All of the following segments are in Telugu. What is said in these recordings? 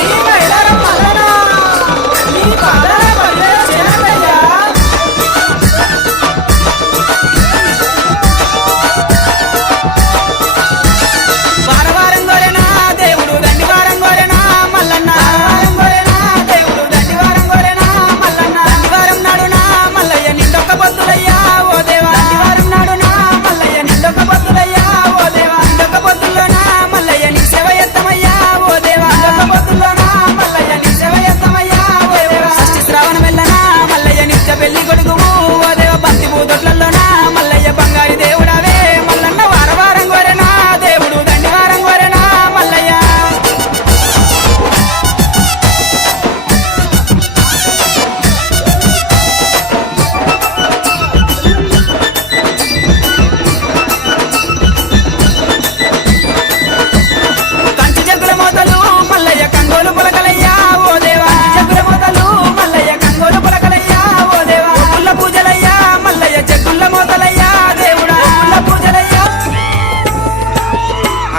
Yeah.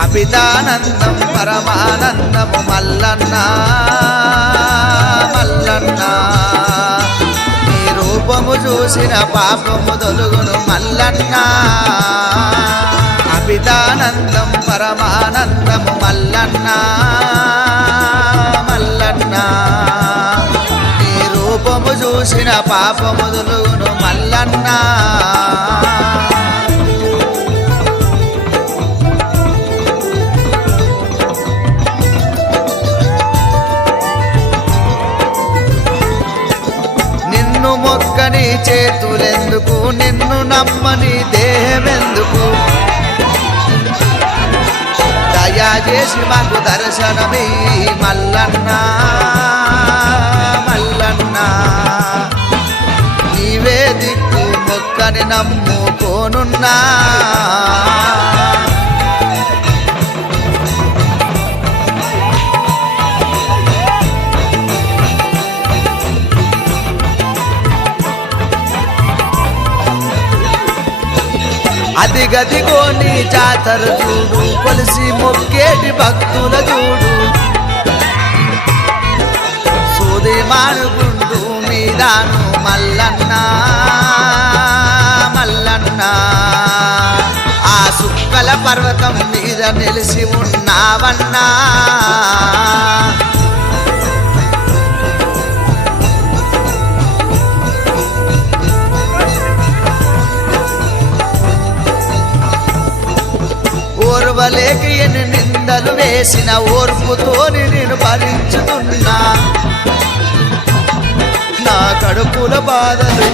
అభిదానందం పరమానందము మల్లన్న మల్లన్న. నీ రూపము చూసిన పాపము తొలుగును మల్లన్న. అభిదానందం పరమానందము మల్లన్న మల్లన్న. నీ రూపము చూసిన పాపము తొలుగును మల్లన్నా. నమ్మని చేతులెందుకు? నిన్ను నమ్మని దేహమెందుకు? దయాచేసి మాకు దర్శనమే మల్లన్నా మల్లన్నా. నీవే దిక్కు మొక్కని నమ్ముకోనున్నా. అదిగదిగో నీ జాతర చూడు కొలిసి మొక్కేటి భక్తుల చూడు. సూది మానుగుండు మీదాను మల్లన్న మల్లన్న. ఆ సుక్కల పర్వతం మీద నిలిసి ఉన్నావన్నా. చేసిన ఓర్పుతోని నేను భరించుతున్నా. నా కడుపుల బాధలు.